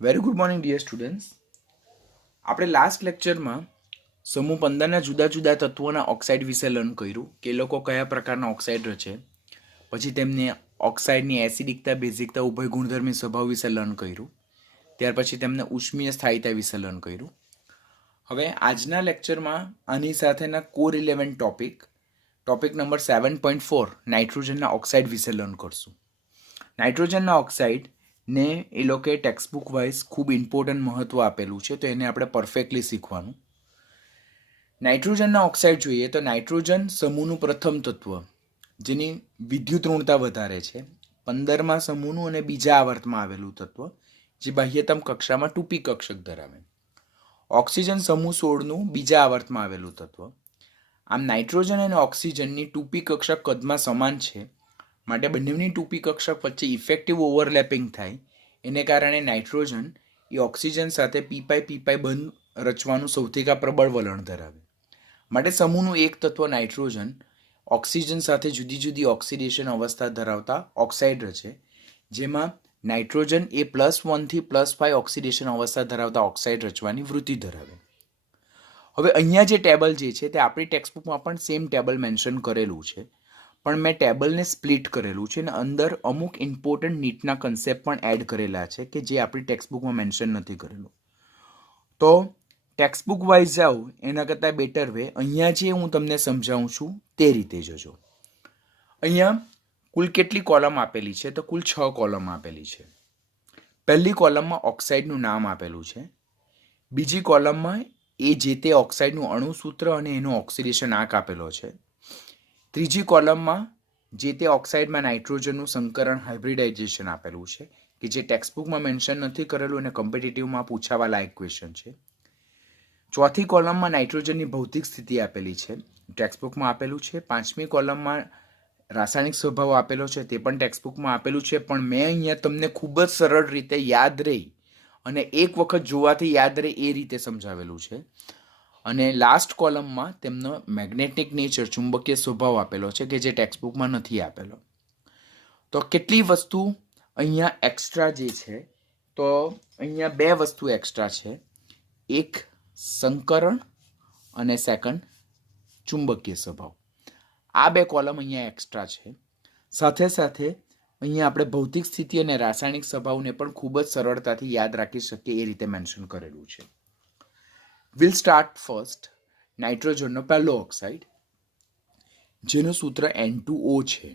Very good morning dear students. આપણે last લેક્ચરમાં સમૂહ 15ના જુદા જુદા તત્વોના ઓક્સાઇડ વિશે લર્ન કર્યું કે એ લોકો કયા પ્રકારના ઓક્સાઇડ રચે. પછી તેમને ઓક્સાઇડની એસિડિકતા, બેઝિકતા, ઉભય ગુણધર્મી સ્વભાવ વિશે લર્ન કર્યું. ત્યાર પછી તેમને ઉષ્મીય સ્થાયીતા વિશે લર્ન કર્યું. હવે આજના લેક્ચરમાં આની સાથેના કોરિલેવન્ટ ટોપિક નંબર 7.4 નાઇટ્રોજનના ઓક્સાઇડ વિશે લર્ન કરશું. નાઇટ્રોજનના ઓક્સાઇડને એ લોકોએ ટેક્સ્ટબુક વાઇઝ ખૂબ ઇમ્પોર્ટન્ટ મહત્ત્વ આપેલું છે, તો એને આપણે પરફેક્ટલી શીખવાનું. નાઇટ્રોજનના ઓક્સાઇડ જોઈએ તો નાઇટ્રોજન સમૂહનું પ્રથમ તત્વ જેની વિદ્યુત ઋણતા વધારે છે, 15મા સમૂહનું અને બીજા આવર્તમાં આવેલું તત્વ જે બાહ્યતમ કક્ષામાં 2p કક્ષક ધરાવે. ઓક્સિજન સમૂહ 16નું બીજા આવર્તમાં આવેલું તત્વ. આમ નાઇટ્રોજન અને ઓક્સિજનની 2p કક્ષક કદમાં સમાન છે, માટે બંનેની 2p કક્ષક વચ્ચે ઇફેક્ટિવ ઓવરલેપિંગ થાય, એને કારણે નાઇટ્રોજન એ ઓક્સિજન સાથે પી બંધ રચવાનું સૌથી પ્રબળ વલણ ધરાવે. માટે સમૂહનું એક તત્વ નાઇટ્રોજન ઓક્સિજન સાથે જુદી જુદી ઓક્સિડેશન અવસ્થા ધરાવતા ઓક્સાઇડ રચે, જેમાં નાઇટ્રોજન એ +1 થી +5 ઓક્સિડેશન અવસ્થા ધરાવતા ઓક્સાઇડ રચવાની વૃત્તિ ધરાવે. હવે અહીંયા જે ટેબલ જે છે તે આપણી ટેક્સ્ટબુકમાં પણ સેમ ટેબલ મેન્શન કરેલું છે, પણ મેં ટેબલને સ્પ્લિટ કરેલું છે અને અંદર અમુક ઇમ્પોર્ટન્ટ નીટના કન્સેપ્ટ પણ એડ કરેલા છે કે જે આપણી ટેક્સ્ટબુકમાં મેન્શન નથી કરેલું. તો ટેક્સ્ટબુક વાઇઝ જાઓ એના કરતાં બેટર વે અહીંયા જે હું તમને સમજાવું છું તે રીતે જજો. અહીંયા કુલ કેટલી કોલમ આપેલી છે? તો કુલ 6 કોલમ આપેલી છે. પહેલી કોલમમાં ઓક્સાઇડનું નામ આપેલું છે. બીજી કોલમમાં એ જે તે ઓક્સાઇડનું અણુસૂત્ર અને એનો ઓક્સિડેશન આંક આપેલો છે. ત્રીજી કોલમમાં જે તે ઓક્સાઇડમાં નાઇટ્રોજનનું સંકરણ હાઇબ્રિડાઇઝેશન આપેલું છે કે જે ટેક્સ્ટબુકમાં મેન્શન નથી કરેલું અને કોમ્પિટિટિવમાં પૂછાવા લાયક ક્વેશ્ચન છે. ચોથી કોલમમાં નાઇટ્રોજનની ભૌતિક સ્થિતિ આપેલી છે, ટેક્સ્ટબુકમાં આપેલું છે. પાંચમી કોલમમાં રાસાયણિક સ્વભાવ આપેલો છે, તે પણ ટેક્સ્ટબુકમાં આપેલું છે, પણ મેં અહીંયા તમને ખૂબ જ સરળ રીતે યાદ રહી અને એક વખત જોવાથી યાદ રહે એ રીતે સમજાવેલું છે. અને લાસ્ટ કોલમમાં તેમનો મેગ્નેટિક નેચર, ચુંબકીય સ્વભાવ આપેલો છે કે જે ટેક્સ્ટબુકમાં નથી આપેલો. તો કેટલી વસ્તુ અહીંયા એક્સ્ટ્રા જે છે, તો અહીંયા 2 વસ્તુ એક્સ્ટ્રા છે. એક સંકરણ અને સેકન્ડ ચુંબકીય સ્વભાવ. આ 2 કોલમ અહીંયા એક્સ્ટ્રા છે. સાથે સાથે અહીંયા આપણે ભૌતિક સ્થિતિ અને રાસાયણિક સ્વભાવને પણ ખૂબ જ સરળતાથી યાદ રાખી શકીએ એ રીતે મેન્શન કરેલું છે. વિલ સ્ટાર્ટ ફર્સ્ટ નાઇટ્રોજનનો પહેલો ઓક્સાઇડ જેનું સૂત્ર N2O છે.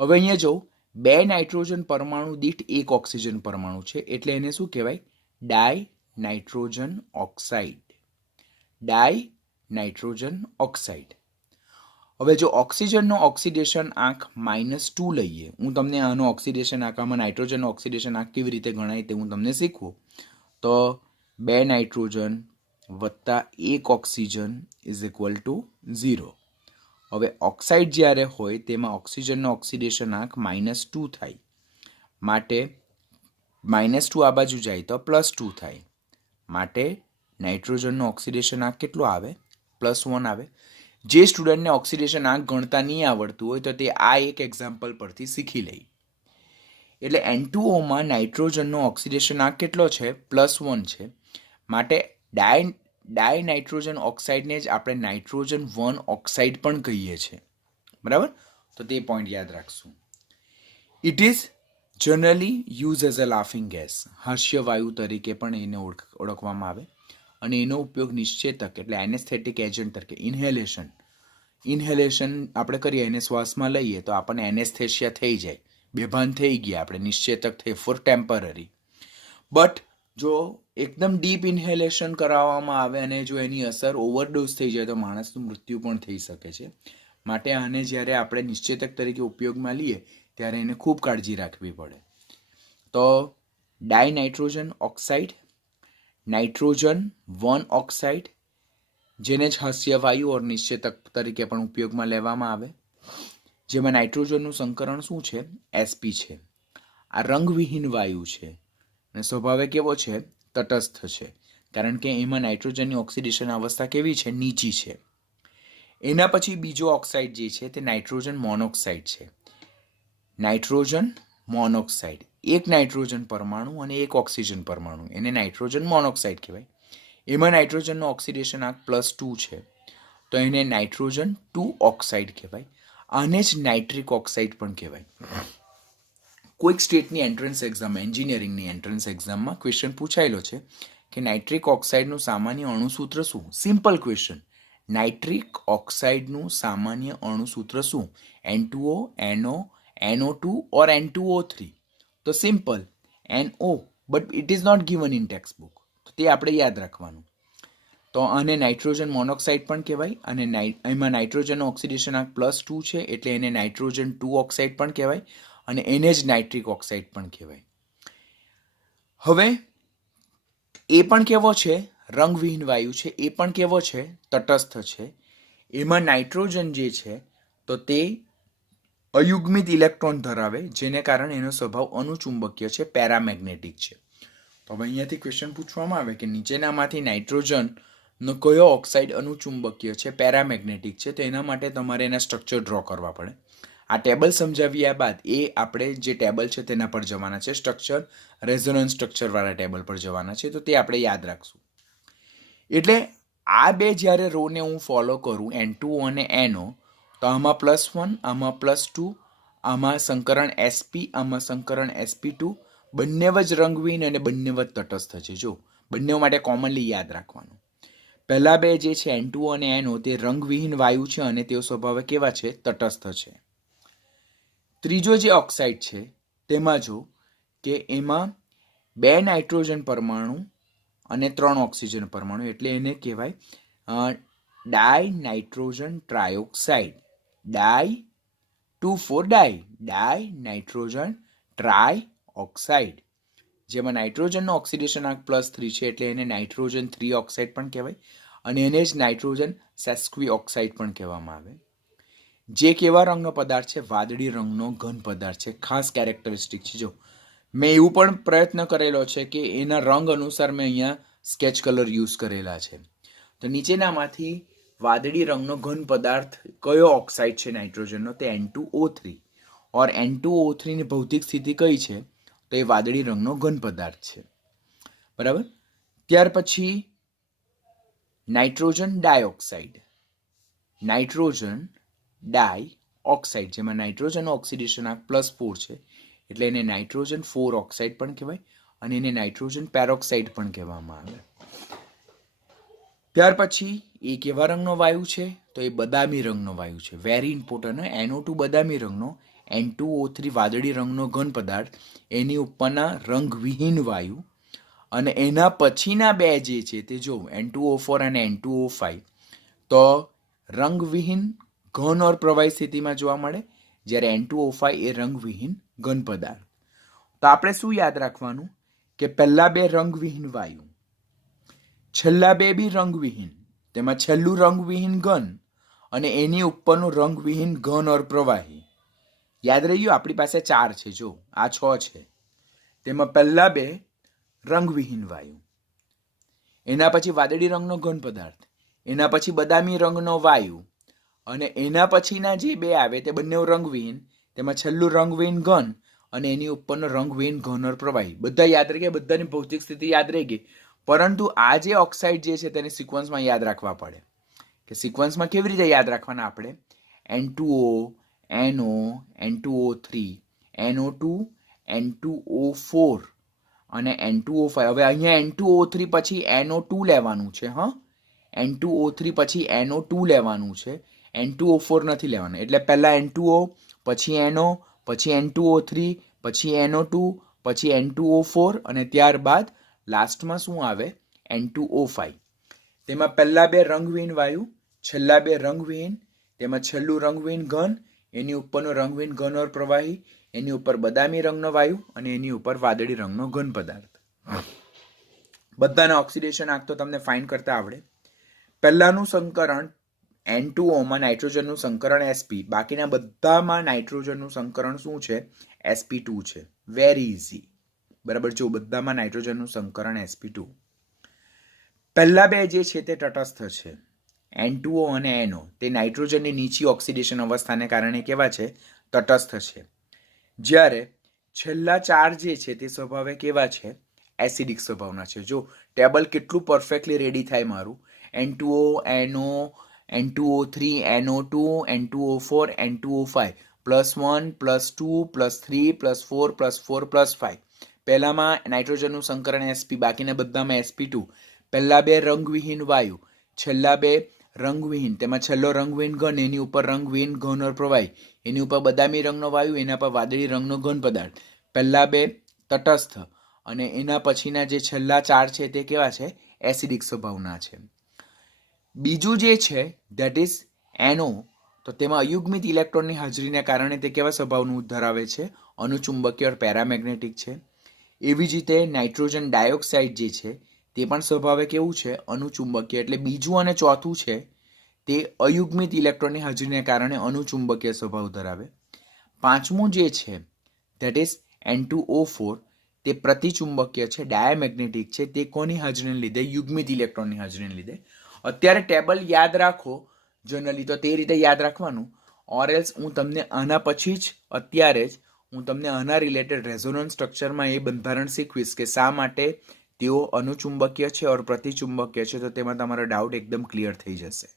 હવે અહીંયા જો 2 નાઇટ્રોજન પરમાણુ દીઠ 1 ઓક્સિજન પરમાણુ છે, એટલે એને શું કહેવાય? ડાય નાઇટ્રોજન ઓક્સાઇડ. ડાય નાઇટ્રોજન ઓક્સાઇડ. હવે જો ઓક્સિજનનો ઓક્સિડેશન આંક -2 લઈએ, હું તમને આનો ઓક્સિડેશન આંક, આમાં નાઇટ્રોજનનો ઓક્સિડેશન આંક કેવી રીતે ગણાય તે હું તમને શીખવું. તો 2 નાઇટ્રોજન વત્તા 1 ઓક્સિજન ઇઝ ઇક્વલ ટુ 0. હવે ઓક્સાઇડ જ્યારે હોય તેમાં ઓક્સિજનનો ઓક્સિડેશન આંક -2 થાય, માટે -2 આ બાજુ જાય તો +2 થાય, માટે નાઇટ્રોજનનો ઓક્સિડેશન આંક કેટલો આવે? +1 આવે. જે સ્ટુડન્ટને ઓક્સિડેશન આંક ગણતા નહીં આવડતું હોય તો તે આ એક એક્ઝામ્પલ પરથી શીખી લે. એટલે N2Oમાં નાઇટ્રોજનનો ઓક્સિડેશન આંક કેટલો છે? +1 છે, માટે ડાય નાઇટ્રોજન ઓક્સાઇડને જ આપણે નાઇટ્રોજન 1 ઓક્સાઇડ પણ કહીએ છીએ. બરાબર? તો તે પોઈન્ટ યાદ રાખશું. It is generally use as a laughing gas. હાસ્ય વાયુ તરીકે પણ એને ઓળખવામાં આવે અને એનો ઉપયોગ નિશ્ચેતક એટલે એનેસ્થેટિક એજન્ટ તરીકે ઇન્હેલેશન આપણે કરીએ, એને શ્વાસમાં લઈએ તો આપણને એનેસ્થેશિયા થઈ જાય, બેભાન થઈ ગયા આપણે, નિશ્ચેતક થઈ ફોર ટેમ્પરરી. બટ જો એકદમ ડીપ ઇન્હેલેશન કરાવવામાં આવે અને જો એની અસર ઓવરડોઝ થઈ જાય તો માણસનું મૃત્યુ પણ થઈ શકે છે. માટે આને જ્યારે આપણે નિશ્ચેતક તરીકે ઉપયોગમાં લઈએ ત્યારે એને ખૂબ કાળજી રાખવી પડે. તો ડાય નાઇટ્રોજન ઓક્સાઇડ, નાઇટ્રોજન 1 ઓક્સાઇડ, જેને જ હાસ્ય વાયુ ઓર નિશ્ચેતક તરીકે પણ ઉપયોગમાં લેવામાં આવે, જેમાં નાઇટ્રોજનનું સંકરણ શું છે? sp છે. આ રંગવિહીન વાયુ છે અને સ્વભાવે કેવો છે? તટસ્થ છે, કારણ કે એમાં નાઇટ્રોજનની ઓક્સિડેશન અવસ્થા કેવી છે? નીચી છે. એના પછી બીજો ઓક્સાઇડ જે છે તે નાઇટ્રોજન મોનોક્સાઇડ છે. નાઇટ્રોજન મોનોક્સાઇડ, એક નાઇટ્રોજન પરમાણુ અને એક ઓક્સિજન પરમાણુ, એને નાઇટ્રોજન મોનોક્સાઇડ કહેવાય. એમાં નાઇટ્રોજનનો ઓક્સિડેશન આંક +2 છે, તો એને નાઇટ્રોજન 2 ઓક્સાઇડ કહેવાય. આને જ નાઇટ્રિક ઓક્સાઇડ પણ કહેવાય. કોઈક સ્ટેટની એન્ટ્રન્સ એક્ઝામ, એન્જિનિયરિંગની એન્ટ્રન્સ એક્ઝામમાં ક્વેશ્ચન પૂછાયેલો છે કે નાઇટ્રિક ઓક્સાઇડનું સામાન્ય અણુસૂત્ર શું? Simple question. નાઇટ્રિક ઓક્સાઇડનું સામાન્ય અણુસૂત્ર શું? N2O, NO, NO2 or N2O3? તો simple NO, but it is not given in text book. તો તે આપણે યાદ રાખવાનું. તો આને નાઇટ્રોજન મોનોક્સાઇડ પણ કહેવાય અને એમાં નાઇટ્રોજનનો ઓક્સિડેશન આંક +2 છે એટલે એને નાઇટ્રોજન 2 ઓક્સાઇડ પણ કહેવાય અને એને જ નાઇટ્રિક ઓક્સાઇડ પણ કહેવાય. હવે એ પણ કેવો છે? રંગવિહીન વાયુ છે. એ પણ કેવો છે? તટસ્થ છે. એમાં નાઇટ્રોજન જે છે તો તે અયુગ્મિત ઇલેક્ટ્રોન ધરાવે, જેને કારણે એનો સ્વભાવ અનુચુંબકીય છે, પેરામેગ્નેટિક છે. તો હવે અહીંયાથી ક્વેશ્ચન પૂછવામાં આવે કે નીચેનામાંથી નાઇટ્રોજનનો કયો ઓક્સાઇડ અનુચુંબકીય છે, પેરામેગ્નેટિક છે? તો એના માટે તમારે એના સ્ટ્રક્ચર ડ્રો કરવા પડે. આ ટેબલ સમજાવ્યા બાદ આપણે જે ટેબલ છે તેના પર જવાના છે. સ્ટ્રક્ચર, રેઝોનન્સ સ્ટ્રક્ચરવાળા ટેબલ પર જવાના છે. તો તે આપણે યાદ રાખશું. એટલે આ બે જ્યારે રોને હું ફોલો કરું, N2O અને NO, તો આમાં +1, આમાં +2, આમાં સંકરણ sp, આમાં સંકરણ sp2, બંને જ રંગવિહીન અને બંને જ તટસ્થ છે. જો બંને માટે કોમનલી યાદ રાખવાનું. પહેલા બે જે છે N2O અને NO તે રંગવિહીન વાયુ છે અને તેઓ સ્વભાવે કેવા છે? તટસ્થ છે. ત્રીજો જે ઓક્સાઇડ છે તેમાં જો કે એમાં 2 નાઇટ્રોજન પરમાણુ અને 3 ઓક્સિજન પરમાણુ, એટલે એને કહેવાય ડાય નાઇટ્રોજન ટ્રાયોક્સાઇડ. ડાય 2,4 ડાય નાઇટ્રોજન ટ્રાયઓક્સાઇડ, જેમાં નાઇટ્રોજનનો ઓક્સિડેશન આંક +3 છે એટલે એને નાઇટ્રોજન 3 ઓક્સાઇડ પણ કહેવાય અને એને જ નાઇટ્રોજન સેસ્ક્વી ઓક્સાઇડ પણ કહેવામાં આવે. જે કેવા રંગનો પદાર્થ છે? વાદળી રંગનો ઘન પદાર્થ છે. ખાસ કેરેક્ટરિસ્ટિક છે. જો મેં એવું પણ પ્રયત્ન કરેલો છે કે એના રંગ અનુસાર મેં અહીંયા સ્કેચ કલર યુઝ કરેલા છે. તો નીચેનામાંથી વાદળી રંગનો ઘન પદાર્થ કયો ઓક્સાઇડ છે નાઇટ્રોજનનો? તે N2O3 ઓર N2O3 ની ભૌતિક સ્થિતિ કઈ છે? તો એ વાદળી રંગનો ઘન પદાર્થ છે. બરાબર. ત્યાર પછી નાઇટ્રોજન ડાયોક્સાઇડ. નાઇટ્રોજન ડાયોક્સાઇડ, જેમાં નાઇટ્રોજનનો ઓક્સિડેશન આંક +4 છે એટલે એને નાઇટ્રોજન 4 ઓક્સાઇડ પણ કહેવાય અને એને નાઇટ્રોજન પેરોક્સાઇડ પણ કહેવામાં આવે. ત્યાર પછી એ કેવા રંગનો વાયુ છે? તો એ બદામી રંગનો વાયુ છે. Very important. NO2 બદામી રંગનો, N2O3 વાદળી રંગનો ઘન પદાર્થ, એની ઉપરના રંગવિહીન વાયુ. અને એના પછીના બે જે છે તે જો N2O4 અને N2O5, તો રંગવિહીન ઘન ઓર પ્રવાહી સ્થિતિમાં જોવા મળે, જ્યારે N2O5 એ રંગવિહીન ઘન પદાર્થ. તો આપણે શું યાદ રાખવાનું કે પહેલા બે રંગવિહીન વાયુ, છેલ્લા બે બી રંગવિહીન, તેમાં છેલ્લું રંગવિહીન ઘન અને એની ઉપરનું રંગવિહીન ઘન ઓર પ્રવાહી. યાદ રહ્યું? આપણી પાસે 4 છે. જો આ 6 છે. તેમાં પહેલા બે રંગવિહીન વાયુ, એના પછી વાદળી રંગનો ઘન પદાર્થ, એના પછી બદામી રંગનો વાયુ અને એના પછીના જે બે આવે તે બંને રંગવિહીન, તેમાં છેલ્લું રંગવિહીન ઘન અને એની ઉપરનો રંગવિહીન ઘન ઓર પ્રવાહી. બધા યાદ રહી ગયા, બધાની ભૌતિક સ્થિતિ યાદ રહી ગઈ. પરંતુ આ જે ઓક્સાઇડ જે છે તેને સિક્વન્સમાં યાદ રાખવા પડે. કે સિક્વન્સમાં કેવી રીતે યાદ રાખવાના આપણે? N2O, NO, N2O3, NO2, N2O4 અને N2O5. હવે અહીંયા N2O3 પછી NO2 લેવાનું છે. N2O3 પછી NO2 લેવાનું છે, N2O4 નથી લેવાનું. એટલે પહેલા N2O, પછી NO, પછી N2O3, પછી NO2, પછી N2O4 અને ત્યારબાદ લાસ્ટમાં શું આવે? N2O5. તેમાં પહેલા બે રંગવિહીન વાયુ, છેલ્લા બે રંગવિહીન, તેમાં છેલ્લું રંગવિહીન ઘન, એની ઉપરનો રંગવિહીન ઘન ઓર પ્રવાહી, એની ઉપર બદામી રંગનો વાયુ અને એની ઉપર વાદળી રંગનો ઘન પદાર્થ. બધાના ઓક્સિડેશન આંક તો તમને ફાઇન કરતા આવડે. પહેલાનું સંકરણ N2O માં નાઇટ્રોજનનું સંકરણ sp, બાકીના બધામાં નાઇટ્રોજનનું સંકરણ શું છે? sp2 છે. Very easy. બરાબર. જો બધામાં નાઇટ્રોજનનું સંકરણ sp2. પહેલા બે જે છે તે તટસ્થ છે. N2O અને NO તે નાઇટ્રોજનની નીચી ઓક્સિડેશન અવસ્થાને કારણે કેવા છે? તટસ્થ છે. જ્યારે છેલ્લા 4 જે છે તે સ્વભાવે કેવા છે? એસિડિક સ્વભાવના છે. જો ટેબલ કેટલું પરફેક્ટલી રેડી થાય મારું, N2O, NO, N2O3, NO2, N2O4, N2O5, +1, +2, +3, +4, +4, +5. પહેલામાં નાઇટ્રોજનનું સંકરણ sp, બાકીના બધામાં sp2. પહેલા બે રંગવિહીન વાયુ, છેલ્લા બે રંગવિહીન, તેમાં છેલ્લો રંગવિહીન ઘન, એની ઉપર રંગવિહીન ઘન પ્રવાહી, એની ઉપર બદામી રંગનો વાયુ, એના પર વાદળી રંગનો ઘન પદાર્થ. પહેલા બે તટસ્થ અને એના પછીના જે છેલ્લા 4 છે તે કેવા છે? એસિડિક સ્વભાવના છે. બીજું જે છે ધેટ ઇઝ NO, તો તેમાં અયુગ્મિત ઇલેક્ટ્રોનની હાજરીને કારણે તે કેવા સ્વભાવનું ધરાવે છે? અનુચુંબકીય પેરામેગ્નેટિક છે. એવી જ રીતે નાઇટ્રોજન ડાયોક્સાઇડ જે છે તે પણ સ્વભાવે કેવું છે? અનુચુંબકીય. એટલે બીજું અને ચોથું છે તે અયુગ્મિત ઇલેક્ટ્રોનની હાજરીને કારણે અનુચુંબકીય સ્વભાવ ધરાવે. પાંચમું જે છે ધેટ ઇઝ N2O4, તે પ્રતિચુંબકીય છે, ડાયામેગ્નેટિક છે. તે કોની હાજરીને લીધે? યુગ્મિત ઇલેક્ટ્રોનની હાજરીને લીધે. અત્યારે ટેબલ યાદ રાખો જનરલી તો તે રીતે યાદ રાખવાનું, ઓર એલ્સ હું તમને આના પછી જ અત્યારે જ હું તમને આના રિલેટેડ રેઝોનન્સ સ્ટ્રક્ચરમાં એ બંધારણ શીખવીશ કે શા માટે તેઓ અનુચુંબકીય છે ઓર પ્રતિચુંબકીય છે. તો તેમાં તમારો ડાઉટ એકદમ ક્લિયર થઈ જશે.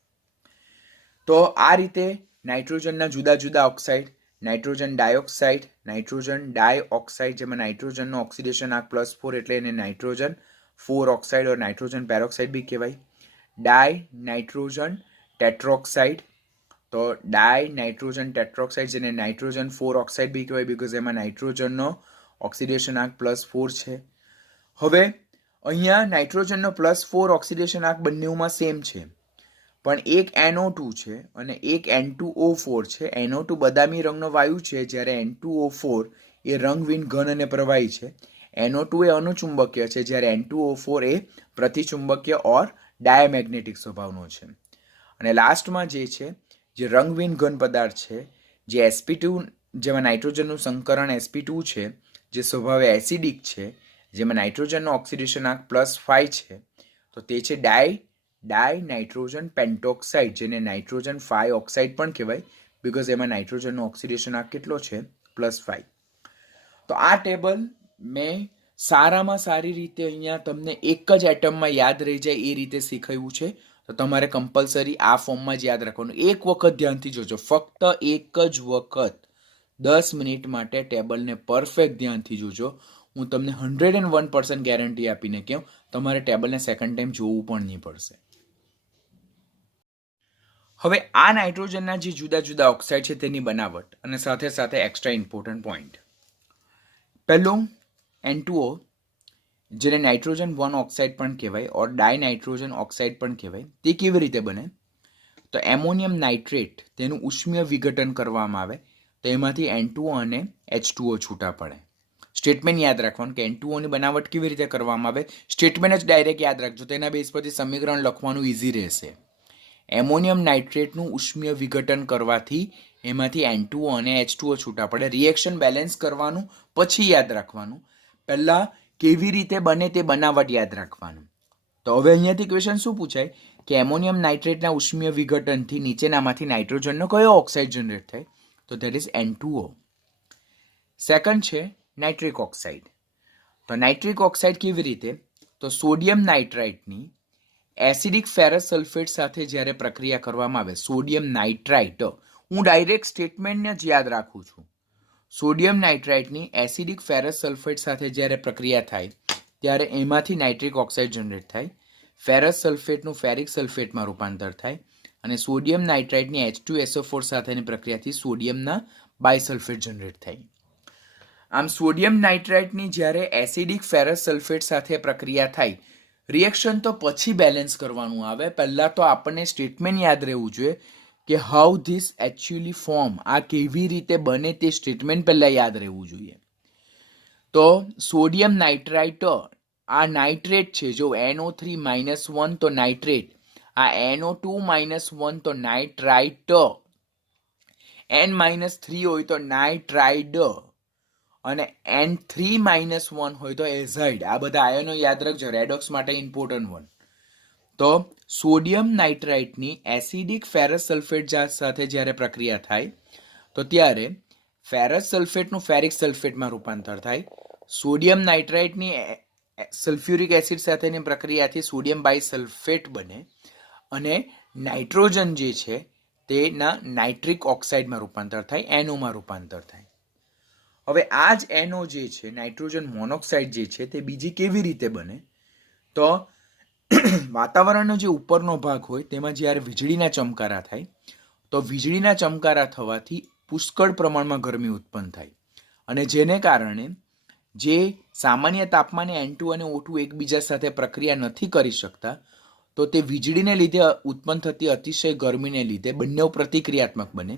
તો આ રીતે નાઇટ્રોજનના જુદા જુદા ઓક્સાઇડ, નાઇટ્રોજન ડાયોક્સાઇડ, નાઇટ્રોજન ડાયઓક્સાઇડ, જેમાં નાઇટ્રોજનનો ઓક્સિડેશન આંક +4 એટલે એને નાઇટ્રોજન 4 ઓક્સાઇડ ઓર નાઇટ્રોજન પેરોક્સાઇડ બી કહેવાય. ડાય નાઇટ્રોજન ટેટ્રોક્સાઇડ, તો ડાય નાઇટ્રોજન ટેટ્રોક્સાઇડ જેને નાઇટ્રોજન 4 ઓક્સાઇડ બી કહેવાય, બીકોઝ એમાં નાઇટ્રોજનનો ઓક્સિડેશન આંક +4 છે. હવે અહીંયા નાઇટ્રોજનનો +4 ઓક્સિડેશન આંક બંનેમાં સેમ છે, પણ એક NO2 છે અને એક N2O4 છે. NO2 બદામી રંગનો વાયુ છે, જ્યારે N2O4 એ રંગવિહીન ઘન અને પ્રવાહી છે. NO2 એ અનુચુંબકીય છે, જ્યારે N2O4 એ પ્રતિચુંબકીય ઓર ડાયામેગ્નેટિક સ્વભાવનો છે. અને લાસ્ટમાં જે છે જે રંગવિહીન ઘન પદાર્થ છે, જે sp2, જેમાં નાઇટ્રોજનનું સંકરણ sp2 છે, જે સ્વભાવે એસિડિક છે, જેમાં નાઇટ્રોજનનો ઓક્સિડેશન આંક +5 છે, તો તે છે ડાય નાઇટ્રોજન પેન્ટોક્સાઇડ, જેને નાઇટ્રોજન 5 ઓક્સાઇડ પણ કહેવાય, બીકોઝ એમાં નાઇટ્રોજનનો ઓક્સિડેશન આંક કેટલો છે? +5. તો આ ટેબલ મેં સારામાં સારી રીતે અહીંયા તમને એક જ એટમમાં યાદ રહી જાય એ રીતે શીખવ્યું છે. તો તમારે કમ્પલસરી આ ફોર્મમાં જ યાદ રાખવાનું. એક વખત ધ્યાનથી જોજો, ફક્ત એક જ વખત 10 મિનિટ માટે ટેબલને પરફેક્ટ ધ્યાનથી જોજો. હું તમને 101% ગેરંટી આપીને કહું, તમારે ટેબલને સેકન્ડ ટાઈમ જોવું પણ નહીં પડશે. હવે આ નાઇટ્રોજનના જે જુદા જુદા ઓક્સાઇડ છે તેની બનાવટ અને સાથે સાથે એક્સ્ટ્રા ઇમ્પોર્ટન્ટ પોઈન્ટ. પહેલું N2O, જેને નાઇટ્રોજન 1 ઓક્સાઇડ પણ કહેવાય ઓર ડાયનાઇટ્રોજન ઓક્સાઇડ પણ કહેવાય. તે કેવી રીતે બને? તો એમોનિયમ નાઇટ્રેટ, તેનું ઉષ્મીય વિઘટન કરવામાં આવે તો એમાંથી N2O અને H2O છૂટા પડે. સ્ટેટમેન્ટ યાદ રાખવાનું કે N2O ની બનાવટ કેવી રીતે કરવામાં આવે, સ્ટેટમેન્ટ જ ડાયરેક્ટ યાદ રાખજો, તેના બેઝ પરથી સમીકરણ લખવાનું ઇઝી રહેશે. એમોનિયમ નાઇટ્રેટનું ઉષ્મીય વિઘટન કરવાથી એમાંથી N2O અને H2O છૂટા પડે. રિએક્શન બેલેન્સ કરવાનું પછી યાદ રાખવાનું, પહેલાં કેવી રીતે બને તે બનાવટ યાદ રાખવાનું. તો હવે અહીંયાથી ક્વેશ્ચન શું પૂછાય કે એમોનિયમ નાઇટ્રેટના ઉષ્મીય વિઘટનથી નીચેનામાંથી નાઇટ્રોજનનો કયો ઓક્સાઇડ જનરેટ થાય? તો ધેટ ઇઝ N2O. સેકન્ડ છે નાઇટ્રિક ઓક્સાઇડ. તો નાઇટ્રિક ઓક્સાઇડ કેવી રીતે? તો સોડિયમ નાઇટ્રાઇટની એસિડિક ફેરસ સલ્ફેટ સાથે જ્યારે પ્રક્રિયા કરવામાં આવે, સોડિયમ નાઇટ્રાઇટ, હું ડાયરેક્ટ સ્ટેટમેન્ટને જ યાદ રાખું છું. સોડિયમ નાઇટ્રાઇટની એસિડિક ફેરસ સલ્ફેટ સાથે જ્યારે પ્રક્રિયા થાય ત્યારે એમાંથી નાઇટ્રિક ઓક્સાઇડ જનરેટ થાય. ફેરસ સલ્ફેટનું ફેરિક સલ્ફેટમાં રૂપાંતર થાય અને સોડિયમ નાઇટ્રાઇટની H2SO4 સાથેની પ્રક્રિયાથી સોડિયમના બાયસલ્ફેટ જનરેટ થાય. આમ સોડિયમ નાઇટ્રાઇટની જ્યારે એસિડિક ફેરસ સલ્ફેટ સાથે પ્રક્રિયા થાય, રિએક્શન તો પછી બેલેન્સ કરવાનું આવે. પહેલાં તો આપણને સ્ટેટમેન્ટ યાદ રહેવું જોઈએ કે હાઉ ધીસ એકચ્યુઅલી ફોર્મ, આ કેવી રીતે બને તે સ્ટેટમેન્ટ પહેલાં યાદ રહેવું જોઈએ. તો સોડિયમ નાઇટ્રાઇટ આ નાઇટ્રેટ છે, જો NO3 -1 તો નાઇટ્રેટ, આ NO2 -1 તો નાઇટ્રાઇટ, N-3 હોય તો નાઇટ્રાઇડ અને N3 -1 હોય તો એઝાઇડ. આ બધા આયનો યાદ રાખજો, રેડોક્સ માટે ઇમ્પોર્ટન્ટ વન. તો સોડિયમ નાઇટ્રાઇટની એસિડિક ફેરસ સલ્ફેટ સાથે જ્યારે પ્રક્રિયા થાય તો ત્યારે ફેરસ સલ્ફેટનું ફેરિક સલ્ફેટમાં રૂપાંતર થાય. સોડિયમ નાઇટ્રાઇટની સલ્ફ્યુરિક એસિડ સાથેની પ્રક્રિયાથી સોડિયમ બાયસલ્ફેટ બને અને નાઇટ્રોજન જે છે તેના નાઇટ્રિક ઓક્સાઇડમાં રૂપાંતર થાય, એનઓમાં રૂપાંતર થાય. હવે આ જ એનઓ જે છે, નાઇટ્રોજન મોનોક્સાઇડ જે છે, તે બીજી કેવી રીતે બને? તો વાતાવરણનો જે ઉપરનો ભાગ હોય તેમાં જ્યારે વીજળીના ચમકારા થાય તો વીજળીના ચમકારા થવાથી પુષ્કળ પ્રમાણમાં ગરમી ઉત્પન્ન થાય અને જેને કારણે જે સામાન્ય તાપમાને N2 અને O2 એકબીજા સાથે પ્રક્રિયા નથી કરી શકતા, તો તે વીજળીને લીધે ઉત્પન્ન થતી અતિશય ગરમીને લીધે બંને પ્રતિક્રિયાત્મક બને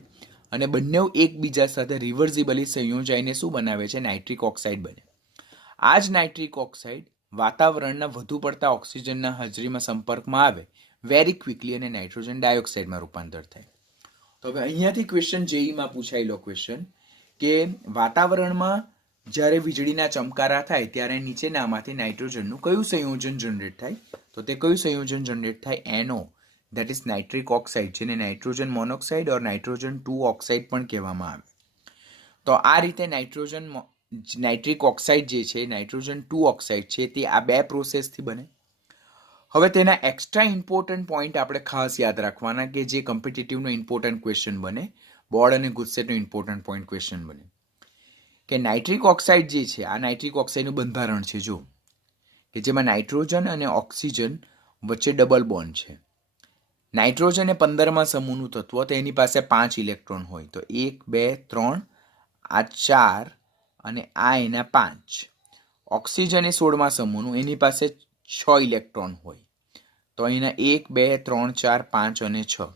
અને બંને એકબીજા સાથે રિવર્સિબલી સંયોજાઈને શું બનાવે છે? નાઇટ્રિક ઓક્સાઇડ બને. આ જ નાઇટ્રિક ઓક્સાઇડ વાતાવરણના વધુ પડતા ઓક્સિજનના હાજરીમાં સંપર્કમાં આવે વેરી ક્વિકલી અને નાઇટ્રોજન ડાયોક્સાઇડમાં રૂપાંતર થાય. તો હવે અહીંયાથી ક્વેશ્ચન જેઈમાં પૂછાયેલો ક્વેશ્ચન કે વાતાવરણમાં જ્યારે વીજળીના ચમકારા થાય ત્યારે નીચેનામાંથી નાઇટ્રોજનનું કયું સંયોજન જનરેટ થાય? તો તે કયું સંયોજન જનરેટ થાય? NO, that is nitric oxide, જેને નાઇટ્રોજન મોનોક્સાઇડ ઓર નાઇટ્રોજન 2 ઓક્સાઇડ પણ કહેવામાં આવે. તો આ રીતે નાઇટ્રિક ઓક્સાઇડ જે છે, નાઇટ્રોજન 2 ઓક્સાઇડ છે, તે આ બે પ્રોસેસથી બને. હવે તેના એક્સ્ટ્રા ઇમ્પોર્ટન્ટ પોઈન્ટ આપણે ખાસ યાદ રાખવાના કે જે કોમ્પિટિટિવનો ઇમ્પોર્ટન્ટ ક્વેશ્ચન બને, બોર્ડ અને ગુજસેટનો ઇમ્પોર્ટન્ટ પોઈન્ટ ક્વેશ્ચન બને કે નાઇટ્રિક ઓક્સાઇડ જે છે, આ નાઇટ્રિક ઓક્સાઇડનું બંધારણ છે જો કે જેમાં નાઇટ્રોજન અને ઓક્સિજન વચ્ચે ડબલ બોન્ડ છે. નાઇટ્રોજન એ 15મા સમૂહનું તત્વ, તો એની પાસે 5 ઇલેક્ટ્રોન હોય, તો 1 2 3 આ 4 અને આ એના 5. ઓક્સિજન એ 16મા સમૂહનું, એની પાસે 6 ઇલેક્ટ્રોન હોય, તો અહીંના 1 2 3 4 5 અને 6.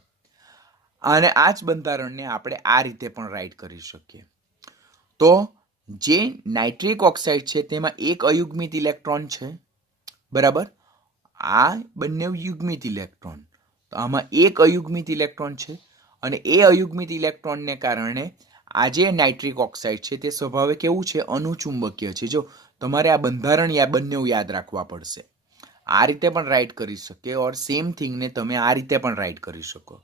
અને આ જ બંધારણને આપણે આ રીતે પણ રાઇટ કરી શકીએ. તો જે નાઇટ્રિક ઓક્સાઇડ છે તેમાં એક અયુગ્મિત ઇલેક્ટ્રોન છે, બરાબર? આ બંને યુગ્મિત ઇલેક્ટ્રોન, તો આમાં એક અયુગ્મિત ઇલેક્ટ્રોન છે અને એ અયુગ્મિત ઇલેક્ટ્રોનને કારણે આ જે નાઇટ્રિક ઓક્સાઇડ છે તે સ્વભાવે કેવું છે? અનુચુંબકીય છે. જો તમારે આ બંધારણ બંને યાદ રાખવા પડશે. આ રીતે પણ રાઇટ કરી શકે ઓર સેમ થિંગને તમે આ રીતે પણ રાઇટ કરી શકો.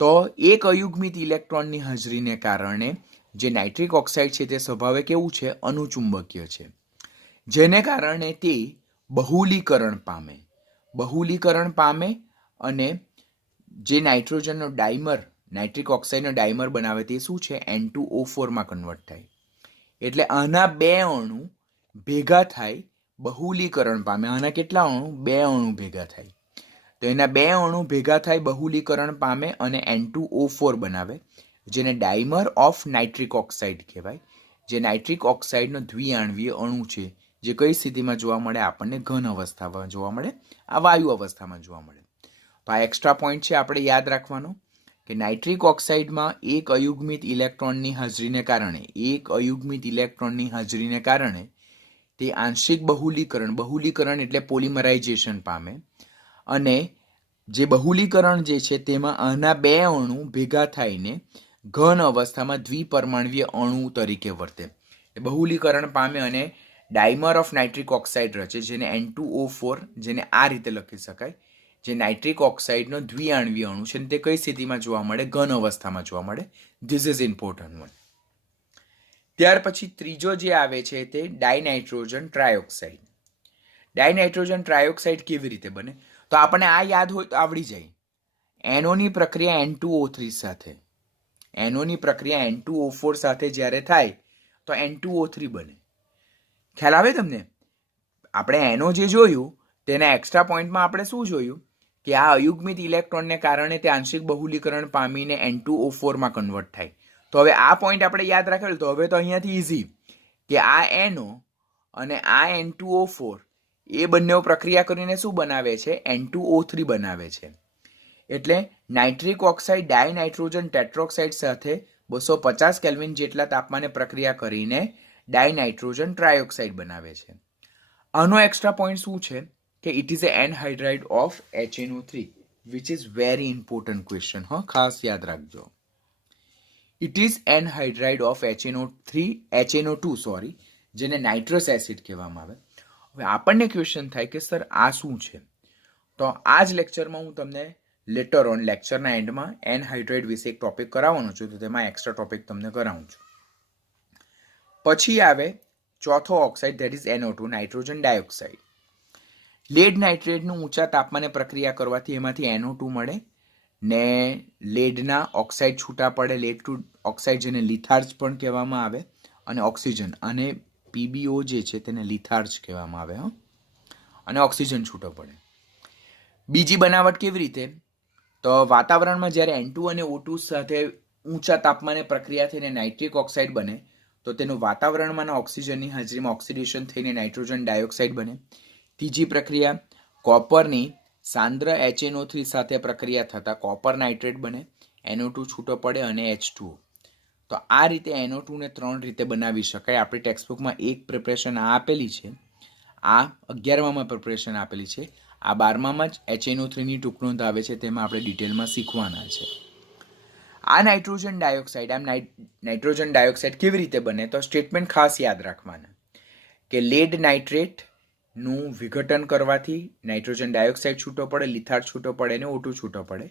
તો એક અયુગ્મિત ઇલેક્ટ્રોનની હાજરીને કારણે જે નાઇટ્રિક ઓક્સાઇડ છે તે સ્વભાવે કેવું છે? અનુચુંબકીય છે, જેને કારણે તે બહુલીકરણ પામે અને જે નાઇટ્રોજનનો ડાયમર, નાઇટ્રિક ઓક્સાઇડનો ડાયમર બનાવે તે શું છે? N2O4 માં કન્વર્ટ થાય. એટલે આના બે અણુ ભેગા થાય, બહુલીકરણ પામે. આના કેટલા અણુ? 2 અણુ ભેગા થાય. તો એના 2 અણુ ભેગા થાય, બહુલીકરણ પામે અને N2O4 બનાવે, જેને ડાયમર ઓફ નાઇટ્રિક ઓક્સાઇડ કહેવાય. જે નાઇટ્રિક ઓક્સાઇડનો દ્વિઆણવીય અણુ છે, જે કઈ સ્થિતિમાં જોવા મળે? આપણને ઘન અવસ્થામાં જોવા મળે, આ વાયુ અવસ્થામાં જોવા મળે. તો આ એક્સ્ટ્રા પોઈન્ટ છે આપણે યાદ રાખવાનો કે નાઇટ્રિક ઓક્સાઇડમાં એક અયુગ્મિત ઇલેક્ટ્રોનની હાજરીને કારણે તે આંશિક બહુલીકરણ એટલે પોલિમરાઇઝેશન પામે અને જે બહુલીકરણ જે છે તેમાં આના 2 અણુ ભેગા થઈને ઘન અવસ્થામાં દ્વિપરમાણવીય અણુ તરીકે વર્તે. બહુલીકરણ પામે અને ડાયમર ઓફ નાઇટ્રિક ઓક્સાઇડ રચે, જેને N2O4, જેને આ રીતે લખી શકાય, જે નાઇટ્રિક ઓક્સાઇડનો દ્વિઆણવીય અણુ છે, તે કઈ સ્થિતિમાં જોવા મળે? ઘન અવસ્થામાં જોવા મળે. This is important one. ત્યાર પછી ત્રીજો જે આવે છે તે ડાયનાઇટ્રોજન ટ્રાયોક્સાઇડ. ડાયનાઇટ્રોજન ટ્રાયોક્સાઇડ કેવી રીતે બને? તો આપણને આ યાદ હોય તો આવડી જાય. NOની પ્રક્રિયા N2O3 સાથે, NOની પ્રક્રિયા N2O4 સાથે જ્યારે થાય તો N2O3 બને. ખ્યાલ આવે તમને? આપણે NO જે જોયું તેના એક્સ્ટ્રા પોઈન્ટમાં આપણે શું જોયું કે આ અયુગ્મિત ઇલેક્ટ્રોનને કારણે તે આંશિક બહુલીકરણ પામીને N2O4 માં કન્વર્ટ થાય. તો હવે આ પોઈન્ટ આપણે યાદ રાખેલું, તો હવે તો અહીંયાથી ઇઝી કે આ NO અને આ N2O4 એ બંને પ્રક્રિયા કરીને શું બનાવે છે? N2O3 બનાવે છે. એટલે નાઇટ્રિક ઓક્સાઇડ ડાયનાઇટ્રોજન ટેટ્રોક્સાઇડ સાથે 250 કેલ્વિન જેટલા તાપમાને પ્રક્રિયા કરીને ડાયનાઇટ્રોજન ટ્રાયોક્સાઇડ બનાવે છે. આનો એક્સ્ટ્રા પોઈન્ટ શું છે કે it is A anhydride of HNO3, which is very important question. ખાસ યાદ રાખજો. It is anhydride of HNO2, જેને નાઇટ્રસ એસિડ કહેવામાં આવે. હવે આપણને ક્વેશ્ચન થાય કે સર આ શું છે? તો આ જ લેક્ચરમાં હું તમને લેક્ચરના એન્ડમાં એનહાઇડ્રાઇડ વિશે એક ટોપિક કરાવવાનો છું, તો તેમાં એક્સ્ટ્રા ટોપિક તમને કરાવું છું. પછી આવે ચોથો oxide, that is NO2, nitrogen dioxide. Lead નાઇટ્રેટનું ઊંચા તાપમાને પ્રક્રિયા કરવાથી એમાંથી NO2 મળે ને લેડના ઓક્સાઇડ છૂટા પડે. લેડ ટુ ઓક્સાઇડ જેને લિથાર્જ પણ કહેવામાં આવે, અને ઓક્સિજન, અને PbO જે છે તેને લિથાર્જ કહેવામાં આવે, અને ઓક્સિજન છૂટો પડે. બીજી બનાવટ કેવી રીતે? તો વાતાવરણમાં જ્યારે N2 અને O2 સાથે ઊંચા તાપમાને પ્રક્રિયા થઈને નાઇટ્રિક ઓક્સાઇડ બને તો તેનું વાતાવરણમાંના ઓક્સિજનની હાજરીમાં ઓક્સિડેશન થઈને નાઇટ્રોજન ડાયોક્સાઇડ બને. ત્રીજી પ્રક્રિયા, કોપરની સાંદ્ર HNO3 સાથે પ્રક્રિયા થતાં કોપર નાઇટ્રેટ બને, NO2 છૂટો પડે અને H2O. તો આ રીતે NO2 ને 3 રીતે બનાવી શકાય. આપણી ટેક્સ્ટબુકમાં એક પ્રિપરેશન આ આપેલી છે, આ 11માં પ્રિપરેશન આપેલી છે, આ 12માં જ HNO3ની ટૂંકનોંધ આવે છે, તેમાં આપણે ડિટેલમાં શીખવાના છે. આ નાઇટ્રોજન ડાયોક્સાઇડ, નાઇટ્રોજન ડાયોક્સાઇડ કેવી રીતે બને? તો સ્ટેટમેન્ટ ખાસ યાદ રાખવાના કે લેડ નાઇટ્રેટનું વિઘટન કરવાથી નાઇટ્રોજન ડાયોક્સાઇડ છૂટો પડે, લિથાર્જ છૂટો પડે અને O2 છૂટો પડે.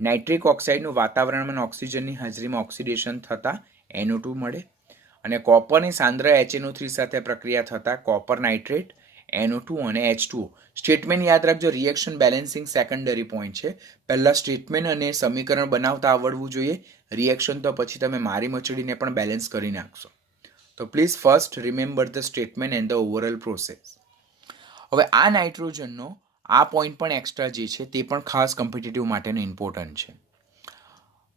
નાઇટ્રિક ઓક્સાઇડનું વાતાવરણમાં ઓક્સિજનની હાજરીમાં ઓક્સિડેશન થતાં NO2 મળે, અને કોપરની સાંદ્ર HNO3 સાથે પ્રક્રિયા થતાં કોપર નાઇટ્રેટ, NO2 અને H2O. સ્ટેટમેન્ટ યાદ રાખજો, રિએક્શન બેલેન્સિંગ સેકન્ડરી પોઈન્ટ છે. પહેલાં સ્ટેટમેન્ટ અને સમીકરણ બનાવતા આવડવું જોઈએ, રિએક્શન તો પછી તમે મારી મચડીને પણ બેલેન્સ કરી નાખશો. તો please first remember the statement and the overall process. હવે આ નાઇટ્રોજનનો આ પોઈન્ટ પણ એક્સ્ટ્રા જે છે તે પણ ખાસ કોમ્પિટિટિવ માટેનો ઇમ્પોર્ટન્ટ છે.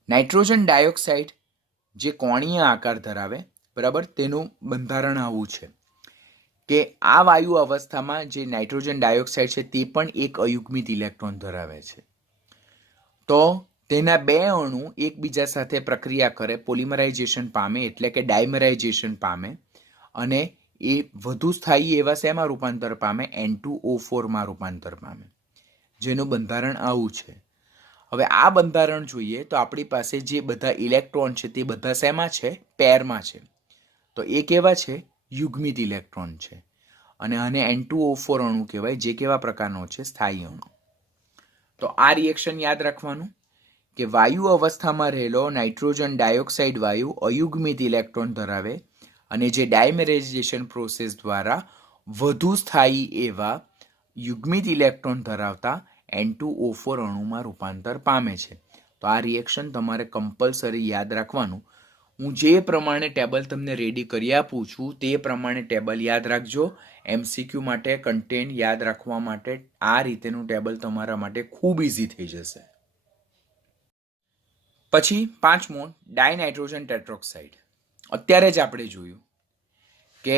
નાઇટ્રોજન ડાયોક્સાઇડ જે કોણીય આકાર ધરાવે, બરાબર, તેનું બંધારણ આવું છે કે આ વાયુ અવસ્થામાં જે નાઇટ્રોજન ડાયોક્સાઇડ છે તે પણ એક અયુગ્મિત ઇલેક્ટ્રોન ધરાવે છે. તો તેના બે અણુ એકબીજા સાથે પ્રક્રિયા કરે, પોલિમરાઇઝેશન પામે એટલે કે ડાયમરાઇઝેશન પામે, અને એ વધુ સ્થાયી એવા શેમાં રૂપાંતર પામે? N2O4 માં રૂપાંતર પામે, જેનું બંધારણ આવું છે. હવે આ બંધારણ જોઈએ તો આપણી પાસે જે બધા ઇલેક્ટ્રોન છે તે બધા શેમાં છે? પેરમાં છે. તો એ કેવા છે? યુગ્મિત ઇલેક્ટ્રોન છે. અને આને N2O4 અણુ કહેવાય, જે કેવા પ્રકારનો છે? સ્થાયી અણુ. તો આ રિએક્શન યાદ રાખવાનું કે વાયુ અવસ્થામાં રહેલો નાઇટ્રોજન ડાયોક્સાઇડ વાયુ અયુગ્મિત ઇલેક્ટ્રોન ધરાવે, અને જે ડાયમેરાઇઝેશન પ્રોસેસ દ્વારા વધુ સ્થાયી એવા યુગ્મિત ઇલેક્ટ્રોન ધરાવતા N2O4 અણુમાં રૂપાંતર પામે છે. તો આ રિએક્શન તમારે કમ્પલસરી યાદ રાખવાનું. હું જે પ્રમાણે ટેબલ તમને રેડી કરી આપું છું તે પ્રમાણે ટેબલ યાદ રાખજો. MCQ માટે કન્ટેન્ટ યાદ રાખવા માટે આ રીતેનું ટેબલ તમારા માટે ખૂબ ઇઝી થઈ જશે. પછી 5મો, ડાયનાઇટ્રોજન ટેટ્રોક્સાઇડ. અત્યારે જ આપણે જોયું કે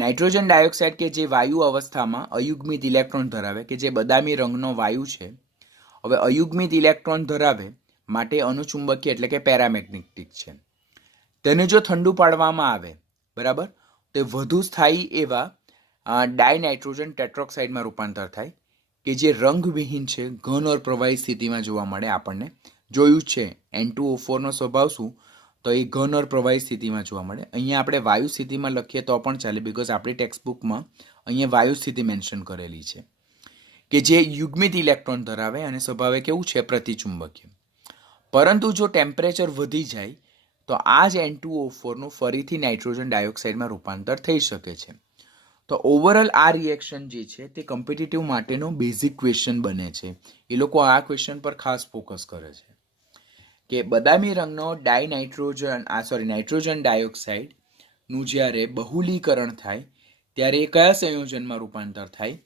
નાઇટ્રોજન ડાયોક્સાઇડ કે જે વાયુ અવસ્થામાં અયુગ્મિત ઇલેક્ટ્રોન ધરાવે, કે જે બદામી રંગનો વાયુ છે, હવે અયુગ્મિત ઇલેક્ટ્રોન ધરાવે માટે અનુચુંબકીય એટલે કે પેરામેગ્નેટિક છે. તેને જો ઠંડુ પાડવામાં આવે, બરાબર, તે વધુ સ્થાયી એવા ડાયનાઇટ્રોજન ટેટ્રોક્સાઇડમાં રૂપાંતર થાય, કે જે રંગવિહીન છે, ઘન ઓર પ્રવાહી સ્થિતિમાં જોવા મળે. આપણને જોયું છે N2O4 સ્વભાવ શું? તો એ ઘન ઓર પ્રવાહી સ્થિતિમાં જોવા મળે. અહીંયા આપણે વાયુ સ્થિતિમાં લખીએ તો પણ ચાલે, બિકોઝ આપણી ટેક્સ્ટબુકમાં અહીંયા વાયુ સ્થિતિ મેન્શન કરેલી છે, કે જે યુગ્મિત ઇલેક્ટ્રોન ધરાવે અને સ્વભાવે કેવું છે? પ્રતિચુંબકીય. પરંતુ જો ટેમ્પરેચર વધી જાય તો આ જ N2O4 ફરીથી નાઇટ્રોજન ડાયોક્સાઇડમાં રૂપાંતર થઈ શકે છે. તો ઓવરઓલ આ રિએક્શન જે છે તે કોમ્પિટિટિવ માટેનો બેઝિક ક્વેશ્ચન બને છે. એ લોકો આ ક્વેશ્ચન પર ખાસ ફોકસ કરે છે કે બદામી રંગનો નાઇટ્રોજન ડાયોક્સાઇડનું જ્યારે બહુલીકરણ થાય ત્યારે એ કયા સંયોજનમાં રૂપાંતર થાય?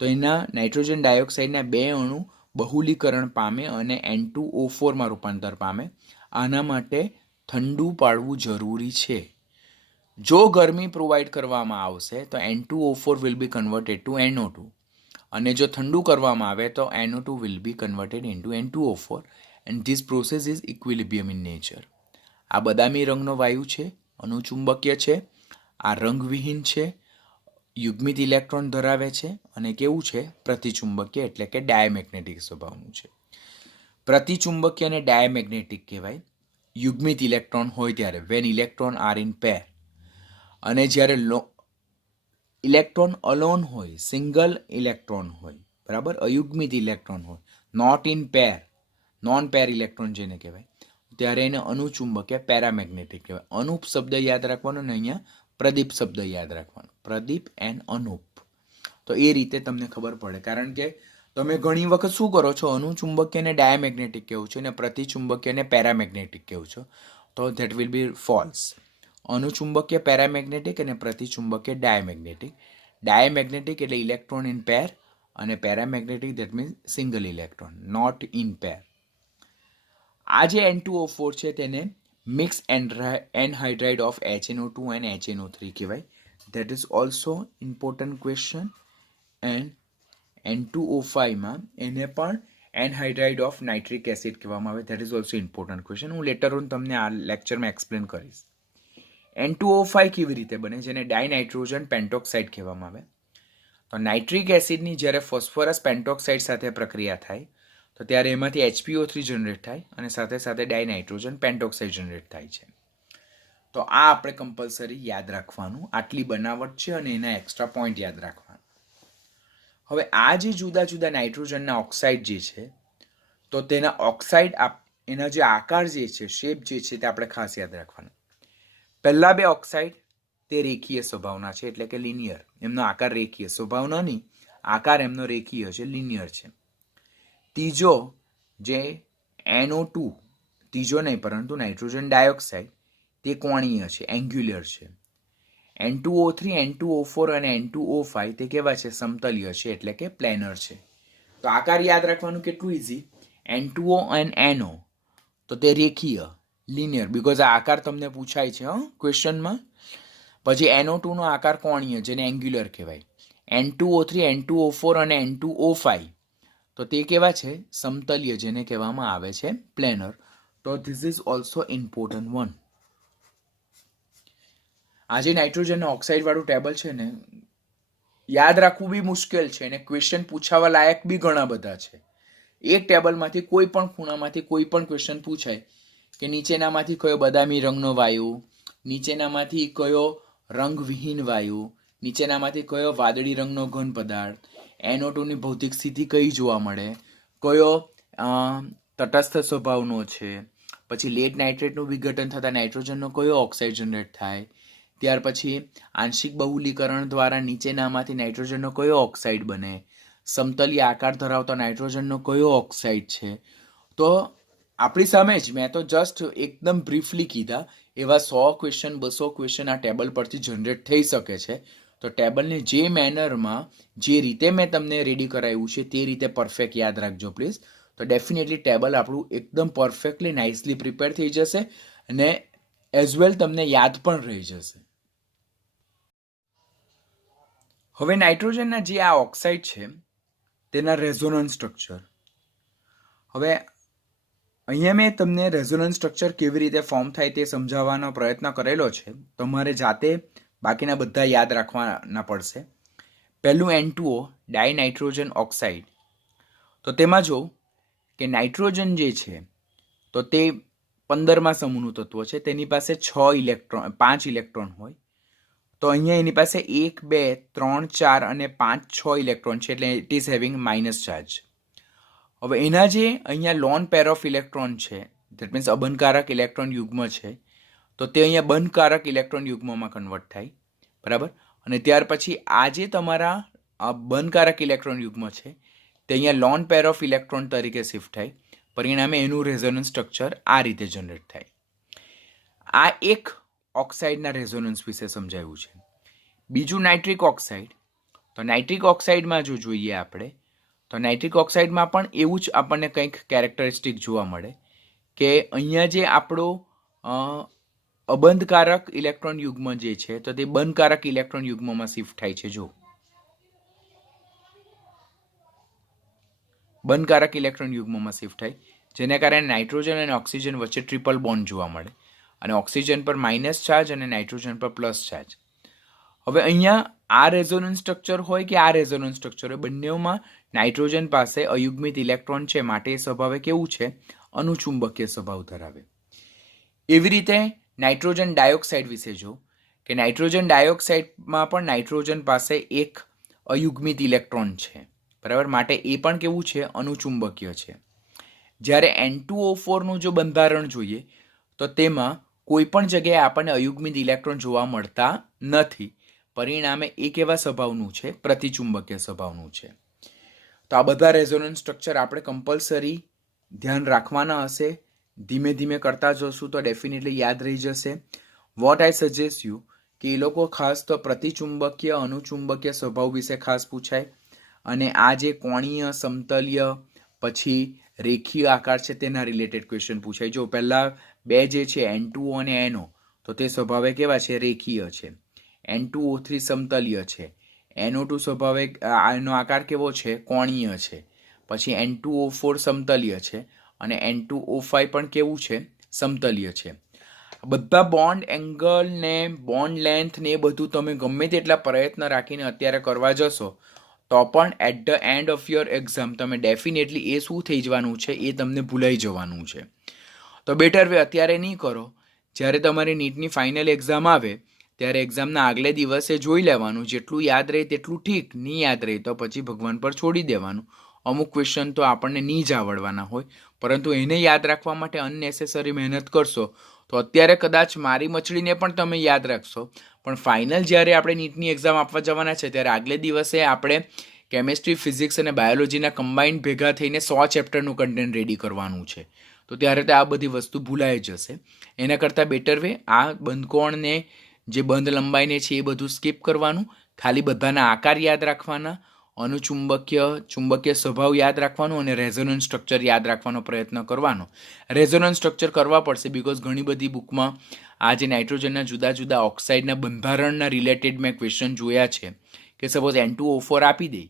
તો એના નાઇટ્રોજન ડાયોક્સાઇડના બે અણુ બહુલીકરણ પામે અને N2O4 માં રૂપાંતર પામે. આના માટે ઠંડુ પાડવું જરૂરી છે. જો ગરમી પ્રોવાઈડ કરવામાં આવશે તો N2O4 will be converted two NO2, અને જો ઠંડુ કરવામાં આવે તો NO2 will be converted into N2O4, and this process is equilibrium in nature. આ બદામી રંગનો વાયુ છે, અનુચુંબકીય છે, આ રંગવિહીન છે, યુગ્મિત ઇલેક્ટ્રોન ધરાવે છે, અને કેવું છે? પ્રતિચુંબકીય એટલે કે ડાયમેગ્નેટિક સ્વભાવનું છે. પ્રતિચુંબકીય અને ડાયમેગ્નેટિક કહેવાય યુગ્મિત ઇલેક્ટ્રોન હોય ત્યારે, when electron are in pair. અને જ્યારે ઇલેક્ટ્રોન અલોન હોય, સિંગલ ઇલેક્ટ્રોન હોય, બરાબર, અયુગ્મિત ઇલેક્ટ્રોન હોય, not in pair, non pair electron જેને કહેવાય, ત્યારે એને અનુચુંબકીય પેરામેગ્નેટિક કહેવાય. અનુપ શબ્દ યાદ રાખવાનો ને અહીંયા પ્રદીપ શબ્દ યાદ રાખવાનો. પ્રદીપ એન્ડ અનુપ. તો એ રીતે તમને ખબર પડે, કારણ કે તમે ઘણી વખત શું કરો છો, અનુચુંબકીયને ડાયામેગ્નેટિક કહેવું છે અને પ્રતિચુંબકીયને પેરામેગ્નેટિક કહેવું છો. તો ધેટ વિલ બી ફોલ્સ. અનુચુંબકીય પેરામેગ્નેટિક અને પ્રતિચુંબકીય ડાયામેગ્નેટિક. ડાયામેગ્નેટિક એટલે ઇલેક્ટ્રોન ઇન પેર અને paramagnetic that means single electron, not in pair. આ જે N2O4 છે તેને mix anhydride of HNO2 and HNO3 કહેવાય. That is also important question. And N2O5 માં એને પણ એનહાઇડ્રાઇડ ઓફ નાઇટ્રિક એસિડ કહેવામાં આવે. That is also important question. હું લેટર ઓન તમને આ લેક્ચરમાં એક્સપ્લેન કરીશ. N2O5 કેવી રીતે બને, જેને ડાયનાઇટ્રોજન પેન્ટોક્સાઇડ કહેવામાં આવે. તો નાઇટ્રિક એસિડની જ્યારે ફોસ્ફરસ પેન્ટોક્સાઇડ સાથે પ્રક્રિયા થાય તો ત્યારે એમાંથી HPO3 જનરેટ થાય અને સાથે સાથે ડાયનાઇટ્રોજન પેન્ટોક્સાઇડ જનરેટ થાય છે. તો આ આપણે કમ્પલસરી યાદ રાખવાનું. આટલી બનાવટ છે અને એના એક્સ્ટ્રા પોઈન્ટ યાદ રાખવાના. હવે આ જે જુદા જુદા નાઇટ્રોજનના ઓક્સાઇડ જે છે તો તેના ઓક્સાઇડ એના જે આકાર જે છે, શેપ જે છે તે આપણે ખાસ યાદ રાખવાના. પહેલા બે ઓક્સાઇડ તે રેખીય સ્વભાવના છે, એટલે કે લિનિયર. એમનો આકાર રેખીય સ્વભાવનો નહીં, આકાર એમનો રેખીય છે, લિનિયર છે. ત્રીજો જે NO2, ત્રીજો નહીં પરંતુ નાઇટ્રોજન ડાયોક્સાઇડ, તે કોણીય છે, એંગ્યુલર છે. N2O3, N2O4 અને N2O5 તે કેવા છે, સમતલીય છે, એટલે કે પ્લેનર છે. તો આકાર યાદ રાખવાનું કેટલું ઇઝી. N2O અને NO તો તે રેખીય, લિનિયર, બીકોઝ આ આકાર તમને પૂછાય છે ક્વેશ્ચનમાં. પછી NO2 નો આકાર કોણીય, જેને એંગ્યુલર કહેવાય. N2O3, N2O4 અને N2O5 તો તે કેવા છે, સમતલીય, જેને કહેવામાં આવે છે પ્લેનર. તો this is also important one. આ જે નાઇટ્રોજન ઓક્સાઇડ વાળું ટેબલ છે ને, યાદ રાખવું બી મુશ્કેલ છે અને ક્વેશ્ચન પૂછાવા લાયક બી ઘણા બધા છે. એક ટેબલમાંથી કોઈ પણ ખૂણામાંથી કોઈ પણ ક્વેશ્ચન પૂછાય કે નીચેનામાંથી કયો બદામી રંગનો વાયુ, નીચેનામાંથી કયો રંગવિહીન વાયુ, નીચેનામાંથી કયો વાદળી રંગનો ઘન પદાર્થ, NO2 ની ભૌતિક સ્થિતિ કઈ જોવા મળે, કયો તટસ્થ સ્વભાવનો છે, પછી લેડ નાઇટ્રેટનું વિઘટન થતાં નાઇટ્રોજનનો કયો ઓક્સાઇડ જનરેટ થાય, ત્યાર પછી આંશિક બહુલીકરણ દ્વારા નીચેનામાંથી નાઇટ્રોજનનો કયો ઓક્સાઇડ બને, સમતલીય આકાર ધરાવતો નાઇટ્રોજનનો કયો ઓક્સાઇડ છે. તો આપણી સામે જ મેં તો જસ્ટ એકદમ બ્રીફલી કીધા, એવા 100 ક્વેશ્ચન 200 ક્વેશ્ચન આ ટેબલ પરથી જનરેટ થઈ શકે છે. તો ટેબલને જે મેનરમાં, જે રીતે મેં તમને રેડી કરાવ્યું છે તે રીતે પરફેક્ટ યાદ રાખજો પ્લીઝ. તો ડેફિનેટલી ટેબલ આપણું એકદમ પરફેક્ટલી નાઇસલી પ્રિપેર થઈ જશે અને એઝ વેલ તમને યાદ પણ રહી જશે. હવે નાઇટ્રોજનના જે આ ઓક્સાઇડ છે તેના રેઝોનન્સ સ્ટ્રક્ચર. હવે અહીંયા મેં તમને રેઝોનન્સ સ્ટ્રક્ચર કેવી રીતે ફોર્મ થાય તે સમજાવવાનો પ્રયત્ન કરેલો છે. તમારે જાતે બાકીના બધા યાદ રાખવાના પડશે. પહેલું N2O, ડાયનાઇટ્રોજન ઓક્સાઇડ. તો તેમાં જો કે નાઇટ્રોજન જે છે તો તે 15મા સમૂહનું તત્વ છે. તેની પાસે 5 ઇલેક્ટ્રોન હોય. તો અહીંયા એની પાસે 1, 2, 3, 4 અને 5, 6 ઇલેક્ટ્રોન છે, એટલે it is having minus charge. હવે એના જે અહીંયા લોન પેર ઓફ ઇલેક્ટ્રોન છે, ધેટ મીન્સ અબંધકારક ઇલેક્ટ્રોન યુગ્મ છે, તો તે અહીંયા બંધકારક ઇલેક્ટ્રોન યુગ્મમાં કન્વર્ટ થાય, બરાબર. અને ત્યાર પછી આ જે તમારા બંધકારક ઇલેક્ટ્રોન યુગ્મ છે તે અહીંયા લોન પેર ઓફ ઇલેક્ટ્રોન તરીકે શિફ્ટ થાય. પરિણામે એનું રેઝોનન્સ સ્ટ્રક્ચર આ રીતે જનરેટ થાય. આ એક ઓક્સાઇડના રેઝોનન્સ વિશે સમજાવ્યું છે. બીજું નાઇટ્રિક ઓક્સાઇડ. તો નાઇટ્રિક ઓક્સાઇડમાં જો જોઈએ આપણે, તો નાઇટ્રિક ઓક્સાઇડમાં પણ એવું જ આપણને કંઈક કેરેક્ટરિસ્ટિક જોવા મળે કે અહીંયા જે આપણો અબંધકારક ઇલેક્ટ્રોન યુગ્મ જે છે તો તે બંધકારક ઇલેક્ટ્રોન યુગ્મમાં શિફ્ટ થાય છે. જો બંધકારક ઇલેક્ટ્રોન યુગ્મમાં શિફ્ટ થાય, જેને કારણે નાઇટ્રોજન અને ઓક્સિજન વચ્ચે ટ્રિપલ બોન્ડ જોવા મળે અને ઓક્સિજન પર માઇનસ ચાર્જ અને નાઇટ્રોજન પર પ્લસ ચાર્જ. હવે અહીંયા આ રેઝોનન્સ સ્ટ્રક્ચર હોય કે આ રેઝોનન્સ સ્ટ્રક્ચર હોય, બંનેમાં નાઇટ્રોજન પાસે અયુગ્મિત ઇલેક્ટ્રોન છે, માટે એ સ્વભાવે કેવું છે, અનુચુંબકીય સ્વભાવ ધરાવે. એવી રીતે નાઇટ્રોજન ડાયોક્સાઇડ વિશે જો કે નાઇટ્રોજન ડાયોક્સાઇડમાં પણ નાઇટ્રોજન પાસે એક અયુગ્મિત ઇલેક્ટ્રોન છે, બરાબર, માટે એ પણ કેવું છે, અનુચુંબકીય છે. જ્યારે N2O4નું જો બંધારણ જોઈએ તો તેમાં કોઈ પણ જગ્યાએ આપણને અયુગ્મિત ઇલેક્ટ્રોન જોવા મળતા નથી. પરિણામે એક એવા સ્વભાવનું છે, પ્રતિચુંબકીય સ્વભાવનું છે. તો આ બધા રેઝોનન્સ સ્ટ્રક્ચર આપણે કમ્પલસરી ધ્યાન રાખવાના હશે. ધીમે ધીમે કરતા જશું તો ડેફિનેટલી યાદ રહી જશે. વોટ આઈ સજેસ્ટ યુ કે એ લોકો ખાસ તો પ્રતિચુંબકીય અનુચુંબકીય સ્વભાવ વિશે ખાસ પૂછાય, અને આ જે કોણીય, સમતલીય, પછી રેખીય આકાર છે તેના રિલેટેડ ક્વેશ્ચન પૂછાય. જો પહેલા બે જે છે N2O અને NO, તો તે સ્વભાવે કેવા છે? રેખીય છે. N2O3 સમતલીય છે. NO2 સ્વભાવે એનો આકાર કેવો છે? કોણીય છે. પછી N2O4 સમતલીય છે અને N2O5 પણ કેવું છે? સમતલીય છે. બધા બોન્ડ એંગલ ને બોન્ડ લેન્થ ને એ બધું તમે ગમે તેટલા પ્રયત્ન રાખીને અત્યારે કરવા જશો તો પણ at the end of your exam તમે ડેફિનેટલી એ શું થઈ જવાનું છે? એ તમને ભૂલાઈ જવાનું છે. તો બેટર વે અત્યારે નહીં કરો. જ્યારે તમારી નીટની ફાઇનલ એક્ઝામ આવે ત્યારે એક્ઝામના આગલે દિવસે જોઈ લેવાનું. જેટલું યાદ રહે તેટલું ઠીક, નહીં યાદ રહે તો પછી ભગવાન પર છોડી દેવાનું. અમુક ક્વેશ્ચન તો આપણને નહીં જ આવડવાના હોય, પરંતુ એને યાદ રાખવા માટે અનનેસેસરી મહેનત કરશો તો અત્યારે કદાચ મારી મછલીને પણ તમે યાદ રાખશો, પણ ફાઇનલ જ્યારે આપણે નીટની એક્ઝામ આપવા જવાના છે ત્યારે આગલે દિવસે આપણે કેમેસ્ટ્રી, ફિઝિક્સ અને બાયોલોજીના કમ્બાઇન્ડ ભેગા થઈને 100 ચેપ્ટરનું કન્ટેન્ટ રેડી કરવાનું છે. તો ત્યારે તો આ બધી વસ્તુ ભૂલાઈ જશે. એના કરતાં બેટર વે આ બંધકોણને જે બંધ લંબાઈને છે એ બધું સ્કીપ કરવાનું, ખાલી બધાના આકાર યાદ રાખવાના, અનુચુંબકીય, ચુંબકીય સ્વભાવ યાદ રાખવાનું અને રેઝોનન્સ સ્ટ્રક્ચર યાદ રાખવાનો પ્રયત્ન કરવાનો. રેઝોનન્સ સ્ટ્રક્ચર કરવા પડશે બિકોઝ ઘણી બધી બુકમાં આ જે નાઇટ્રોજનના જુદા જુદા ઓક્સાઇડના બંધારણના રિલેટેડ મેં ક્વેશ્ચન જોયા છે કે સપોઝ N2O4 આપી દે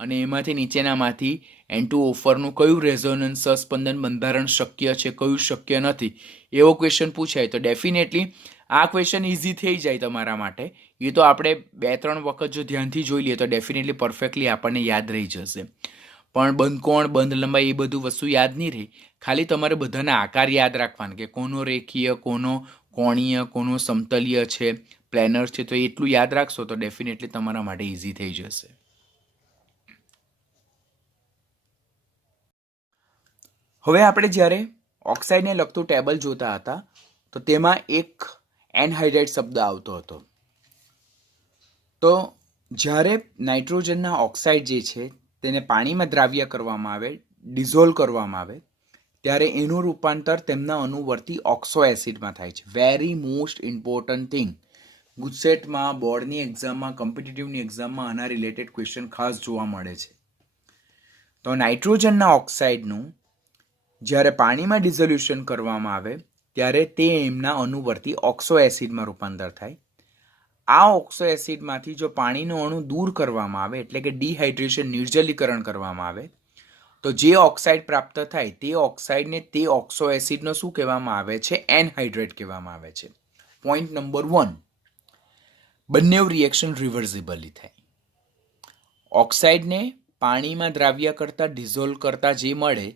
અને એમાંથી નીચેનામાંથી N2O4નું કયું રેઝોનન્સ સસ્પંદન બંધારણ શક્ય છે, કયું શક્ય નથી, એવો ક્વેશ્ચન પૂછાય તો ડેફિનેટલી આ ક્વેશ્ચન ઇઝી થઈ જાય તમારા માટે. એ તો આપણે 2-3 વખત જો ધ્યાનથી જોઈ લઈએ તો ડેફિનેટલી પરફેક્ટલી આપણને યાદ રહી જશે. પણ બંધકોણ, બંધ લંબાઈ એ બધું વસ્તુ યાદ નહીં રહી. ખાલી તમારે બધાના આકાર યાદ રાખવાના કે કોનો રેખીય, કોનો કોણીય, કોનો સમતલીય છે, પ્લેનર છે. તો એટલું યાદ રાખશો તો ડેફિનેટલી તમારા માટે ઇઝી થઈ જશે. હવે આપણે જ્યારે ઓક્સાઇડને લગતું ટેબલ જોતા હતા તો તેમાં એક એનહાઇડ્રાઇડ શબ્દ આવતો હતો. તો જ્યારે નાઇટ્રોજનના ઓક્સાઇડ જે છે તેને પાણીમાં દ્રાવ્ય કરવામાં આવે, ડિઝોલ્વ કરવામાં આવે, ત્યારે એનું રૂપાંતર તેમના અનુવર્તી ઓક્સો એસિડમાં થાય છે. Very most important thing. ગુજસેટમાં, બોર્ડની એક્ઝામમાં, કોમ્પિટિટિવની એક્ઝામમાં આના રિલેટેડ ક્વેશ્ચન ખાસ જોવા મળે છે. તો નાઇટ્રોજનના ઓક્સાઇડનું જ્યારે પાણીમાં ડિઝોલ્યુશન કરવામાં આવે ત્યારે તે એમના અનુવર્તી ઓક્સો એસિડમાં રૂપાંતર થાય. આ ઓક્સો એસિડમાંથી જો પાણીનો અણુ દૂર કરવામાં આવે એટલે કે ડિહાઇડ્રેશન, નિર્જલીકરણ કરવામાં આવે તો જે ઓક્સાઇડ પ્રાપ્ત થાય તે ઓક્સાઇડને તે ઓક્સો એસિડનો શું કહેવામાં આવે છે? એનહાઇડ્રેટ કહેવામાં આવે છે. પોઈન્ટ નંબર 1, બંને રિએક્શન રિવર્સિબલી થાય. ઓક્સાઇડને પાણીમાં દ્રાવ્ય કરતાં, ડિઝોલ્વ કરતાં જે મળે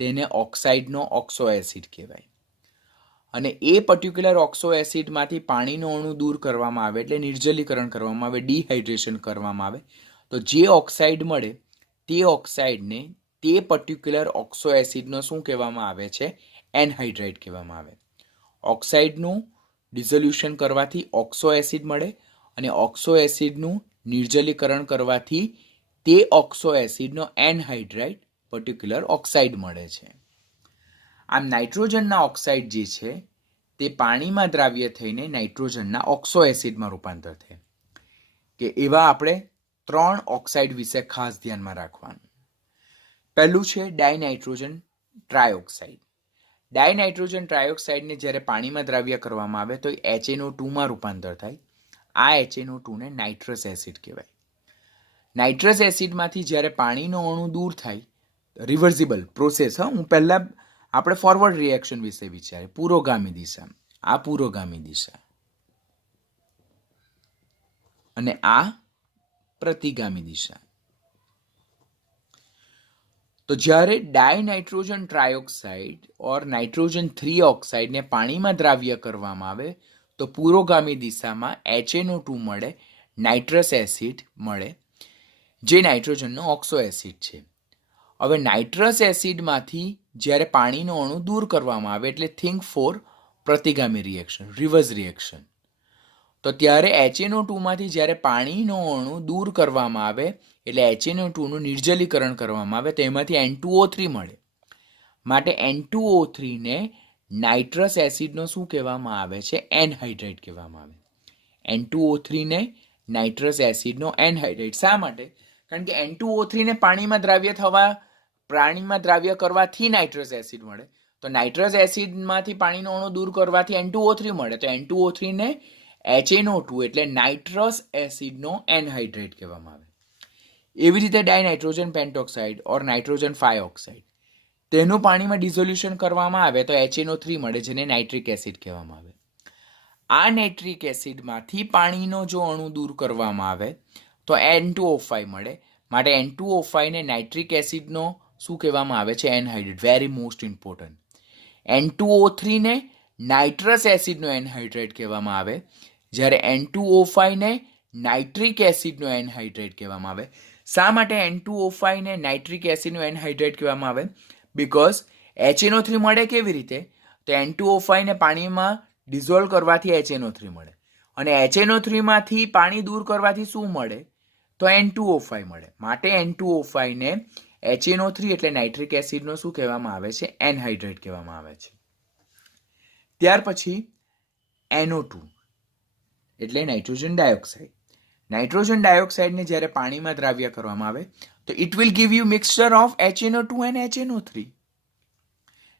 તેને ઓક્સાઇડનો ઓક્સો એસિડ કહેવાય. અને એ પર્ટિક્યુલર ઓક્સો એસિડમાંથી પાણીનો અણુ દૂર કરવામાં આવે એટલે નિર્જલીકરણ કરવામાં આવે, ડિહાઇડ્રેશન કરવામાં આવે તો જે ઓક્સાઇડ મળે તે ઓક્સાઇડને તે પર્ટિક્યુલર ઓક્સો એસિડનો શું કહેવામાં આવે છે? એનહાઇડ્રાઇડ કહેવામાં આવે. ઓક્સાઇડનું ડિઝોલ્યુશન કરવાથી ઓક્સો એસિડ મળે અને ઓક્સો એસિડનું નિર્જલીકરણ કરવાથી તે ઓક્સો એસિડનો એનહાઇડ્રાઇડ પર્ટિક્યુલર ઓક્સાઇડ મળે છે. આમ નાઇટ્રોજનના ઓક્સાઇડ જે છે તે પાણીમાં દ્રાવ્ય થઈને નાઇટ્રોજનના ઓક્સો એસિડમાં રૂપાંતર થાય. કે એવા આપણે 3 ઓક્સાઇડ વિશે ખાસ ધ્યાનમાં રાખવાનું. પહેલું છે ડાયનાઇટ્રોજન ટ્રાયોક્સાઇડ. ડાયનાઇટ્રોજન ટ્રાયોક્સાઇડને જ્યારે પાણીમાં દ્રાવ્ય કરવામાં આવે તો HNO2માં રૂપાંતર થાય. આ HNO2ને નાઇટ્રસ એસિડ કહેવાય. નાઇટ્રસ એસિડમાંથી જ્યારે પાણીનો અણુ દૂર થાય, રિવર્સિબલ પ્રોસેસ. હું પહેલાં આપણે ફોરવર્ડ રિએક્શન વિશે વિચારીએ. પુરોગામી દિશા, આ પુરોગામી દિશા અને આ પ્રતિગામી દિશા. તો જ્યારે ડાયનાઇટ્રોજન ટ્રાયોક્સાઇડ ઓર નાઇટ્રોજન 3 ઓક્સાઇડને પાણીમાં દ્રાવ્ય કરવામાં આવે તો પુરોગામી દિશામાં HNO2 મળે, નાઇટ્રસ એસિડ મળે જે નાઇટ્રોજનનો ઓક્સો એસિડ છે. હવે નાઇટ્રસ એસિડમાંથી જ્યારે પાણીનો અણુ દૂર કરવામાં આવે એટલે થિંક ફોર પ્રતિગામી રિએક્શન, રિવર્સ રિએક્શન. તો ત્યારે HNO2માંથી જ્યારે પાણીનો અણુ દૂર કરવામાં આવે એટલે HNO2નું નિર્જલીકરણ કરવામાં આવે તો એમાંથી N2O3 મળે. માટે N2O3ને નાઇટ્રસ એસિડનો શું કહેવામાં આવે છે? એનહાઇડ્રેટ કહેવામાં આવે. N2O3ને નાઇટ્રસ એસિડનો એનહાઇડ્રેટ. શા માટે? કારણ કે N2O3ને પાણીમાં દ્રાવ્ય કરવાથી નાઇટ્રસ એસિડ મળે. તો નાઇટ્રસ એસિડમાંથી પાણીનો અણુ દૂર કરવાથી N2O3 મળે. તો N2O3ને HNO2 એટલે નાઇટ્રસ એસિડનો એનહાઇડ્રેટ કહેવામાં આવે. એવી રીતે ડાયનાઇટ્રોજન પેન્ટોક્સાઇડ ઓર નાઇટ્રોજન ફાયઓક્સાઇડ તેનું પાણીમાં ડિઝોલ્યુશન કરવામાં આવે તો HNO3 મળે, જેને નાઇટ્રિક એસિડ કહેવામાં આવે. આ નાઇટ્રિક એસિડમાંથી પાણીનો જો અણુ દૂર કરવામાં આવે તો N2O5 મળે. માટે N2O5ને નાઇટ્રિક એસિડનો શું કહેવામાં આવે છે? એનહાઇડ્રેટ. Very most important. N2O3ને નાઇટ્રસ એસિડનો એનહાઇડ્રેટ કહેવામાં આવે, જ્યારે N2O5ને નાઇટ્રિક એસિડનો એનહાઇડ્રેટ કહેવામાં આવે. શા માટે N2O5ને નાઇટ્રિક એસિડનો એનહાઇડ્રેટ કહેવામાં આવે? બીકોઝ HNO3 મળે કેવી રીતે? તો N2O5ને પાણીમાં ડિઝોલ્વ કરવાથી HNO3 મળે, અને HNO3માંથી પાણી દૂર કરવાથી શું મળે? તો N2O5 મળે. માટે N2O5ને HNO3 એટલે નાઇટ્રિક એસિડનો શું કહેવામાં આવે છે? એનહાઇડ્રેટ કહેવામાં આવે છે. ત્યાર પછી NO2 એટલે નાઇટ્રોજન ડાયોક્સાઇડ. નાઇટ્રોજન ડાયોક્સાઇડને જ્યારે પાણીમાં દ્રાવ્ય કરવામાં આવે તો it will give you mixture of HNO2 and HNO3.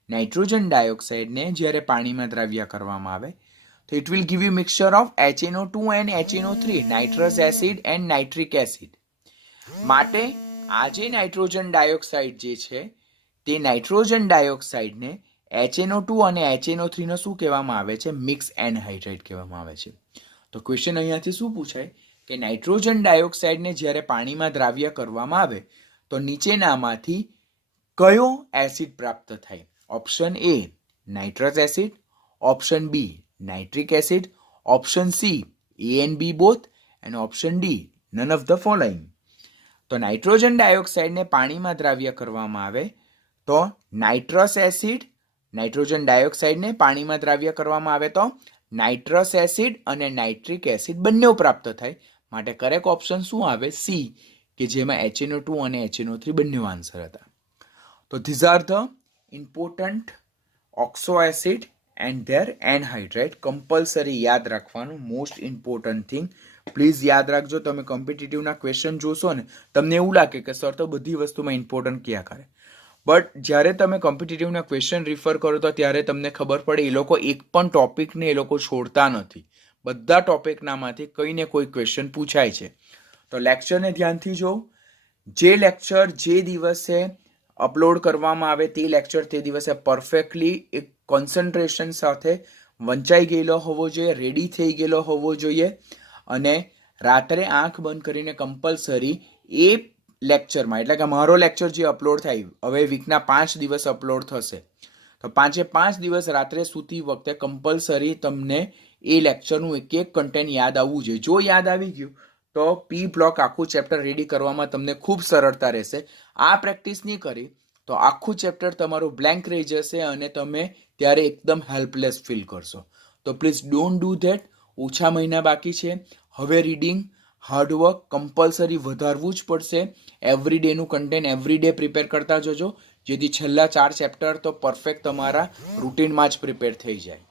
Nitrogen ડાયોક્સાઇડને જ્યારે પાણીમાં દ્રાવ્ય કરવામાં આવે તો it will give you mixture of HNO2 and HNO3, nitrous acid and nitric acid. માટે આ જે નાઇટ્રોજન ડાયોક્સાઇડ જે છે તે નાઇટ્રોજન ડાયોક્સાઇડને HNO2 અને HNO3નો શું કહેવામાં આવે છે? મિક્સ એનહાઇડ્રેટ કહેવામાં આવે છે. તો ક્વેશ્ચન અહીંયાથી શું પૂછાય કે નાઇટ્રોજન ડાયોક્સાઇડને જ્યારે પાણીમાં દ્રાવ્ય કરવામાં આવે તો નીચેનામાંથી કયો એસિડ પ્રાપ્ત થાય? Option A nitrous acid, option B nitric acid, option C A and B both, and option D none of the following. તો નાઇટ્રોજન ડાયોક્સાઇડને પાણીમાં દ્રાવ્ય કરવામાં આવે તો નાઇટ્રસ એસિડ, નાઇટ્રોજન ડાયોક્સાઇડને પાણીમાં દ્રાવ્ય કરવામાં આવે તો નાઇટ્રસ એસિડ અને નાઇટ્રિક એસિડ બંને પ્રાપ્ત થાય. માટે કરેક્ટ ઓપ્શન શું આવે? સી, કે જેમાં HNO2 અને HNO3 બંને આન્સર હતા. તો these are the important oxo acid and there anhydrate. Compulsory યાદ રાખવાનું, મોસ્ટ ઇમ્પોર્ટન્ટ થિંગ. પ્લીઝ યાદ રાખજો. તમે કોમ્પિટિટિવના ક્વેશ્ચન જોશો ને તમને એવું લાગે કે સર તો બધી વસ્તુમાં ઇમ્પોર્ટન્ટ ક્યાં કરે, બટ જ્યારે તમે કોમ્પિટિટિવના ક્વેશ્ચન રિફર કરો તો ત્યારે તમને ખબર પડે એ લોકો એક પણ ટોપિકને એ લોકો છોડતા નથી. બધા ટોપિકનામાંથી કંઈ ને કોઈ ક્વેશ્ચન પૂછાય છે. તો લેક્ચરને ધ્યાનથી જોઉં. જે લેક્ચર જે દિવસે અપલોડ કરવામાં આવે તે લેક્ચર તે દિવસે પરફેક્ટલી એક કોન્સન્ટ્રેશન સાથે વંચાઈ ગયેલો હોવો જોઈએ, રેડી થઈ ગયેલો હોવો જોઈએ. અને રાત્રે આંખ બંધ કરીને કમ્પલસરી એ લેક્ચરમાં, એટલે કે મારો લેક્ચર જે અપલોડ થાય હવે વીકના 5 દિવસ અપલોડ થશે, તો 5 દિવસ રાત્રે સૂતી વખતે કમ્પલસરી તમને એ લેક્ચરનું એક એક કન્ટેન્ટ યાદ આવવું જોઈએ. જો યાદ આવી ગયું તો પી બ્લોક આખું ચેપ્ટર રેડી કરવામાં તમને ખૂબ સરળતા રહેશે. આ પ્રેક્ટિસ નહીં કરી તો આખું ચેપ્ટર તમારું બ્લેન્ક રહી જશે અને તમે ત્યારે એકદમ હેલ્પલેસ ફીલ કરશો. તો પ્લીઝ ડોન્ટ ડુ ધેટ. ઓછા મહિના બાકી છે. હવે રીડિંગ, હાર્ડવર્ક કમ્પલસરી વધારવું જ પડશે. એવરી ડેનું કન્ટેન્ટ એવરી ડે પ્રિપેર કરતા જજો, જેથી છેલ્લા 4 ચેપ્ટર તો પરફેક્ટ તમારા રૂટીનમાં જ પ્રિપેર થઈ જાય.